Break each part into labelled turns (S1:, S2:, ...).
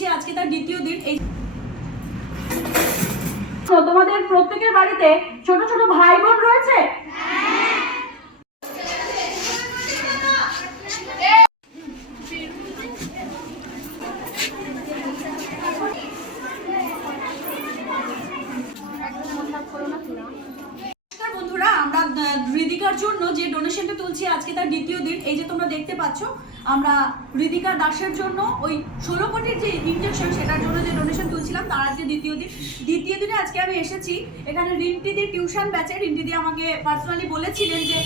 S1: তুলছি আজকে তার দ্বিতীয় দিন। এই
S2: তোমাদের প্রত্যেকের বাড়িতে ছোট ছোট ভাই বোন রয়েছে
S1: বন্ধুরা, আমরা হৃদিকার জন্য যে ডোনেশনটা তুলছি, আজকে তার দ্বিতীয় দিন। এই যে তোমরা দেখতে পাচ্ছ আমরা হৃদিকা দাসের জন্য ওই ষোলো কোটির যে ইনজেকশন সেটার জন্য যে ডোনেশন তুলছিলাম, তার আজকে দ্বিতীয় দিন। দ্বিতীয় দিনে আজকে আমি এসেছি, এখানে রিন্টিদি টিউশন ব্যাচে রিন্টিদি আমাকে পার্সোনালি বলেছিলেন যে,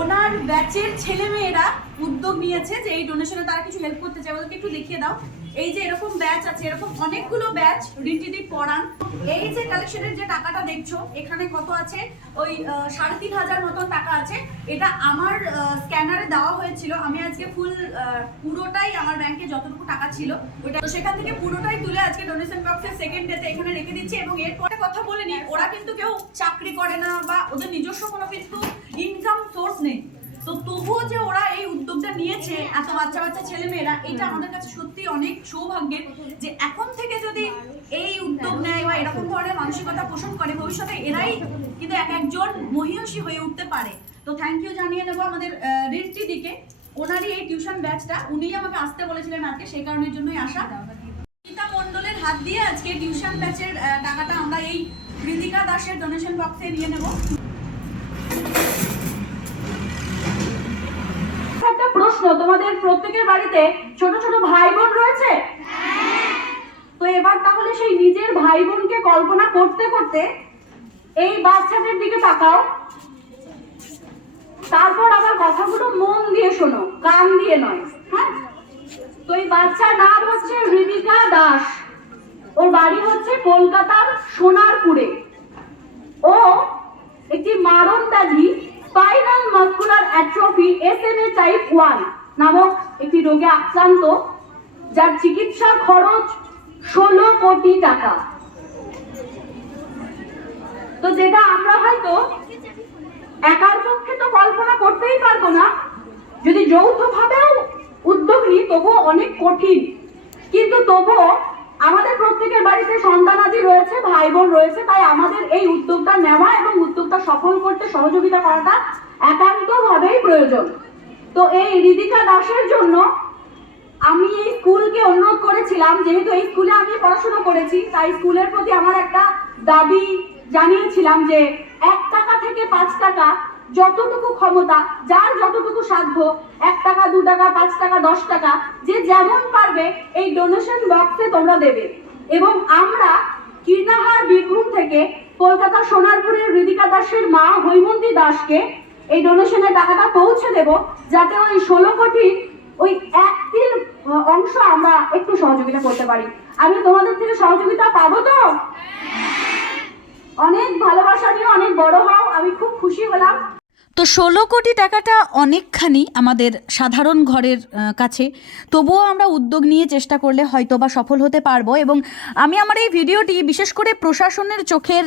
S1: ওনার ব্যাচের ছেলে মেয়েরা উদ্যোগ নিয়েছে যে এই ডোনেশনে তারা কিছু হেল্প করতে চায়। ওদেরকে একটু দেখিয়ে দাও। এই যে এরকম ব্যাচ আছে, এরকম অনেকগুলো ব্যাচ রিন্টিদি পড়ান। এই যে কালেকশনের যে টাকাটা দেখছ, এখানে কত আছে? ওই সাড়ে তিন হাজার মতন টাকা আছে। এটা আমার স্ক্যানারে দেওয়া হয়েছিল। আমি আজকে ফুল পুরোটাই আমার ব্যাংকে যতটুকু টাকা ছিল ওটা তো সেখান থেকে পুরোটাই তুলে আজকে ডোনেশন বক্সের সেকেন্ড ডেতে এখানে রেখে দিচ্ছি এবং এরপরে কথা বলিনি ওরা কিন্তু কেউ চাকরি করে না বা ওদের নিজস্ব কোনো কিন্তু ইনকাম সোর্স নেই। তো তবুও যে ওরা এই উদ্যোগটা নিয়েছে এত বাচ্চা বাচ্চা ছেলে মেয়েরা এটা আমাদের কাছে সত্যি অনেক সৌভাগ্যের যে এখন থেকে যদি এই উদ্যোগ নেয় বা এরকম ধরনের মানসিকতা পোষণ করে ভবিষ্যতে এরাই কিন্তু এক একজন মহিষী হয়ে উঠতে পারে। তো থ্যাংক ইউ জানিয়ে নেব আমাদের রিন্টি দিকে। ওনারই এই টিউশন ব্যাচটা উনিই আমাকে আসতে বলেছিলেন আজকে সেই কারণের জন্যই আসা। গীতা মণ্ডলের হাত দিয়ে আজকে টিউশন ব্যাচের টাকাটা আমরা এই হৃদিকা দাসের ডোনেশন বক্সে নিয়ে নেব
S2: একটা প্রশ্ন তোমাদের প্রত্যেকের বাড়িতে ছোট ছোট ভাই বোন রয়েছে? তো এবার তাহলে সেই নিজের ভাই বোনকে কল্পনা করতে করতে এই বাচ্চাদের দিকে তাকাও। তারপর আবার কথাগুলো মন দিয়ে শোনো, কান দিয়ে নয় হ্যাঁ? তো এই বাচ্চার নাম হচ্ছে রিদিকা দাস। ওর বাড়ি হচ্ছে কলকাতার সোনারপুরে। ও একটি মারণ ব্যাধি স্পাইনাল মাসকুলার অ্যাট্রফি এ টাইপ ওয়ান। নামক একটি রোগে আক্রান্ত, যার চিকিৎসার খরচ ষোলো কোটি টাকা। তো যেটা আমরা হয়তো একার পক্ষে তো কল্পনা করতেই পারব না। যদি যৌথভাবেও উদ্যোগ নিই, তবুও অনেক কঠিন। কিন্তু তবুও আমাদের প্রত্যেকের বাড়িতে সন্তানাদি রয়েছে ভাই বোন রয়েছে, তাই আমাদের এই উদ্যোগটা নেওয়া এবং উদ্যোগটা সফল করতে সহযোগিতা করাটা একান্তভাবেই প্রয়োজন। তো এই রিদিকা দাসের জন্য আমি এই স্কুলকে অনুরোধ করেছিলাম, যেহেতু এই স্কুলে আমি পড়াশোনা করেছি, তাই স্কুলের প্রতি আমার একটা দাবি জানিয়েছিলাম যে এক টাকা থেকে পাঁচ টাকা যতটুকু ক্ষমতা, যার যতটুকু সাধ্য, এক টাকা, দু টাকা, পাঁচ টাকা, দশ টাকা, যে যেমন পারবে এই ডোনেশন বক্সে তোমরা দেবে। এবং আমরা কীর্ণাহার বীরভূম থেকে কলকাতা সোনারপুরের হৃদিকা দাসের মা হৈমন্তী দাসকে এই ডোনেশনের টাকাটা পৌঁছে দেব যাতে ওই ষোলো কোটি, ওই এক তিন অংশ আমরা একটু সহযোগিতা করতে পারি। আমি তোমাদের থেকে সহযোগিতা পাবো তো? অনেক ভালোবাসা নিয়ে অনেক বড় হও, আমি খুব খুশি হলাম।
S3: তো ষোলো কোটি টাকাটা অনেকখানি আমাদের সাধারণ ঘরের কাছে। তবুও আমরা উদ্যোগ নিয়ে চেষ্টা করলে হয়তো বা সফল হতে পারব এবং আমি আমার এই ভিডিওটি বিশেষ করে প্রশাসনের চোখের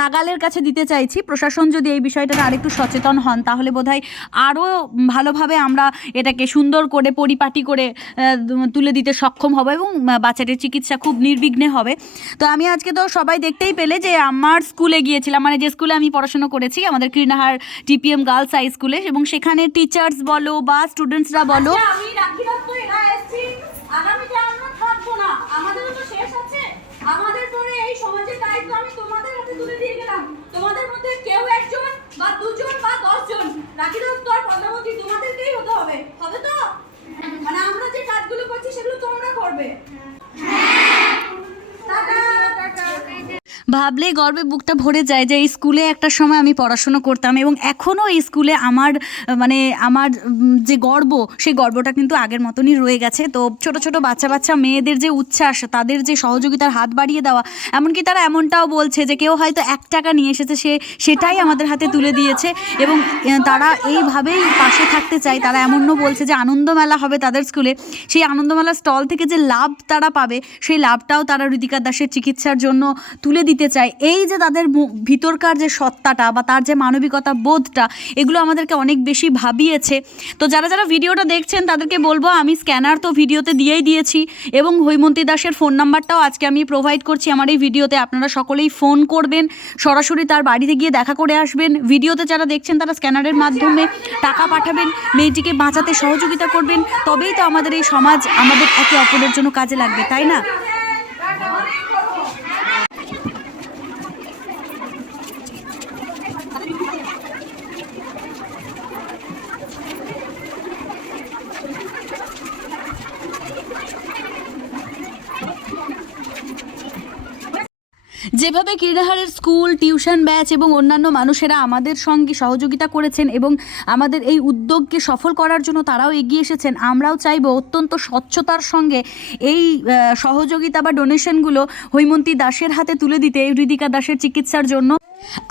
S3: নাগালের কাছে দিতে চাইছি। প্রশাসন যদি এই বিষয়টাতে আরেকটু সচেতন হন, তাহলে বোধহয় আরও ভালোভাবে আমরা এটাকে সুন্দর করে, পরিপাটি করে তুলে দিতে সক্ষম হব এবং বাচ্চাটির চিকিৎসা খুব নির্বিঘ্নে হবে। তো আমি আজকে তো সবাই দেখতেই পেলে যে আমার স্কুলে গিয়েছিলাম মানে যে স্কুলে আমি পড়াশুনো করেছি, আমাদের কৃষ্ণাহার টিপিএম গার্লস হাই স্কুলে এবং সেখানে টিচার্স বলো বা স্টুডেন্টসরা বলো
S1: আচ্ছা, আমি রাখি দত্ত এরা এসছি আগামীতে আমরা থাকব না আমাদেরও তো শেষ আছে আমাদের পরে এই সমাজের দায়িত্ব আমি তোমাদের হাতে তুলে দিয়ে গেলাম তোমাদের মধ্যে কেউ একজন বা দুজন বা দশজন রাখি দত্ত আর পদ্মাবতী তোমাদেরকেই হতে হবে হবে তো মানে আমরা যে কাজগুলো করছি সেগুলো তোমরা করবে টাটা টাটা
S3: ভাবলেই গর্বে বুকটা ভরে যায় যে এই স্কুলে একটা সময় আমি পড়াশুনো করতাম এবং এখনও এই স্কুলে আমার মানে আমার যে গর্ব, সেই গর্বটা কিন্তু আগের মতনই রয়ে গেছে। তো ছোট ছোট বাচ্চা বাচ্চা মেয়েদের যে উচ্ছ্বাস, তাদের যে সহযোগিতার হাত বাড়িয়ে দেওয়া, এমনকি তারা এমনটাও বলছে যে কেউ হয়তো এক টাকা নিয়ে এসেছে, সে সেটাই আমাদের হাতে তুলে দিয়েছে এবং তারা এইভাবেই পাশে থাকতে চায়। তারা এমনও বলছে যে আনন্দমেলা হবে তাদের স্কুলে। সেই আনন্দমেলা স্টল থেকে যে লাভ তারা পাবে, সেই লাভটাও তারা হৃদিকা দাসের চিকিৎসার জন্য তুলে দিতে
S1: চায় এই যে তাদের ভিতরকার যে সত্তাটা বা তার যে মানবিকতা বোধটা, এগুলো আমাদেরকে অনেক বেশি ভাবিয়েছে। তো যারা যারা ভিডিওটা দেখছেন, তাদেরকে বলব, আমি স্ক্যানার তো ভিডিওতে দিয়েই দিয়েছি এবং হৈমন্তী দাসের ফোন নাম্বারটাও আজকে আমি প্রোভাইড করছি আমার এই ভিডিওতে। আপনারা সকলেই ফোন করবেন, সরাসরি তার বাড়িতে গিয়ে দেখা করে আসবেন। ভিডিওতে যারা দেখছেন, তারা স্ক্যানারের মাধ্যমে টাকা পাঠাবেন, মেয়েটিকে বাঁচাতে সহযোগিতা করবেন। তবেই তো আমাদের এই সমাজ আমাদের একে অপরের জন্য কাজে লাগবে, তাই না? যেভাবে কীর্ণাহারের স্কুল, টিউশন, ব্যাচ এবং অন্যান্য মানুষেরা আমাদের সঙ্গে সহযোগিতা করেছেন এবং আমাদের এই উদ্যোগকে সফল করার জন্য তারাও এগিয়ে এসেছেন, আমরাও চাইব অত্যন্ত স্বচ্ছতার সঙ্গে এই সহযোগিতা বা ডোনেশনগুলো হৈমন্তী দাসের হাতে তুলে দিতে হৃদিকা দাসের চিকিৎসার জন্য।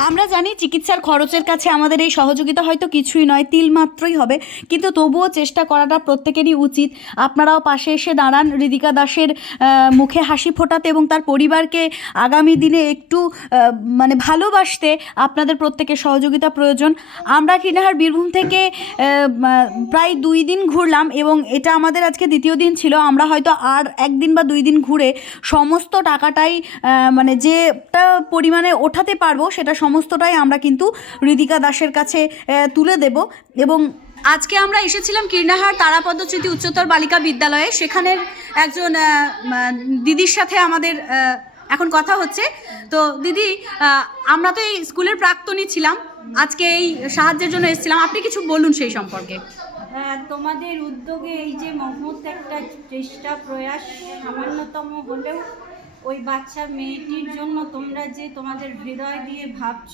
S1: আমরা জানি চিকিৎসার খরচের কাছে আমাদের এই সহযোগিতা হয়তো কিছুই নয়, তিল মাত্রই হবে। কিন্তু তবুও চেষ্টা করাটা প্রত্যেকেরই উচিত। আপনারাও পাশে এসে দাঁড়ান। হৃদিকা দাসের মুখে হাসি ফোটাতে এবং তার পরিবারকে আগামী দিনে একটু মানে ভালোবাসতে আপনাদের প্রত্যেকের সহযোগিতা প্রয়োজন। আমরা কিনাহার বীরভূম থেকে প্রায় দুই দিন ঘুরলাম এবং এটা আমাদের আজকে দ্বিতীয় দিন ছিল। আমরা হয়তো আর একদিন বা দুই দিন ঘুরে সমস্ত টাকাটাই মানে যেটা পরিমাণে ওঠাতে পারব সেটা সমস্তটাই আমরা কিন্তু হৃদিকা দাসের কাছে তুলে দেব। এবং আজকে আমরা এসেছিলাম কীর্ণাহার তারাপদ স্মৃতি উচ্চতর বালিকা বিদ্যালয়ে। সেখানের একজন দিদির সাথে আমাদের এখন কথা হচ্ছে। তো দিদি আমরা তো এই স্কুলের প্রাক্তনী ছিলাম। আজকে এই সাহায্যের জন্য এসেছিলাম। আপনি কিছু বলুন সেই সম্পর্কে।
S4: তোমাদের উদ্যোগে এই যে মহৎ একটা চেষ্টা, প্রয়াস সামান্যতম হলেও ওই বাচ্চা মেয়েটির জন্য তোমরা যে তোমাদের হৃদয় দিয়ে ভাবছ,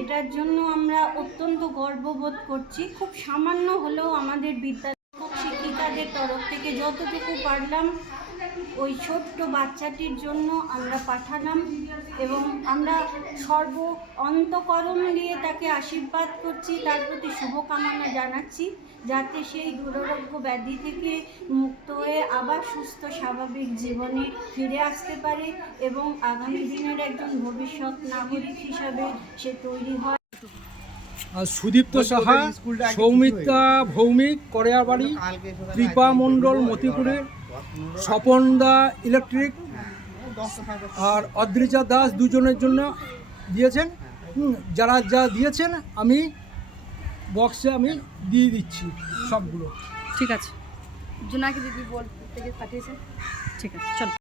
S4: এটার জন্য আমরা অত্যন্ত গর্ববোধ করছি। খুব সামান্য হলেও আমাদের বিদ্যালয় শিক্ষিকাদের তরফ থেকে যতটুকু পারলাম ওই ছোট্ট বাচ্চাটির জন্য আমরা পাঠালাম এবং আমরা সর্ব অন্তকরণ দিয়ে তাকে আশীর্বাদ করছি তার প্রতি শুভকামনা জানাচ্ছি যাতে সেই দুরারোগ্য ব্যাধি থেকে মুক্ত হয়ে আবার সুস্থ স্বাভাবিক জীবনে ফিরে আসতে পারে এবং আগামী দিনের একজন ভবিষ্যৎ নাগরিক হিসাবে সে তৈরি হয়।
S5: সুদীপ্ত সাহা সৌমিত্রা ভৌমিক করেয়াবাড়ি কৃপা মণ্ডল মতিপুরের স্বপন দা ইলেকট্রিক আর অদ্রিজা দাস দুজনের জন্য দিয়েছেন। যারা যা দিয়েছেন, আমি বক্সে আমি দিয়ে দিচ্ছি সবগুলো।
S1: ঠিক আছে। জোনাকি দিদি বল থেকে পাঠিয়েছেন। ঠিক আছে, চলো।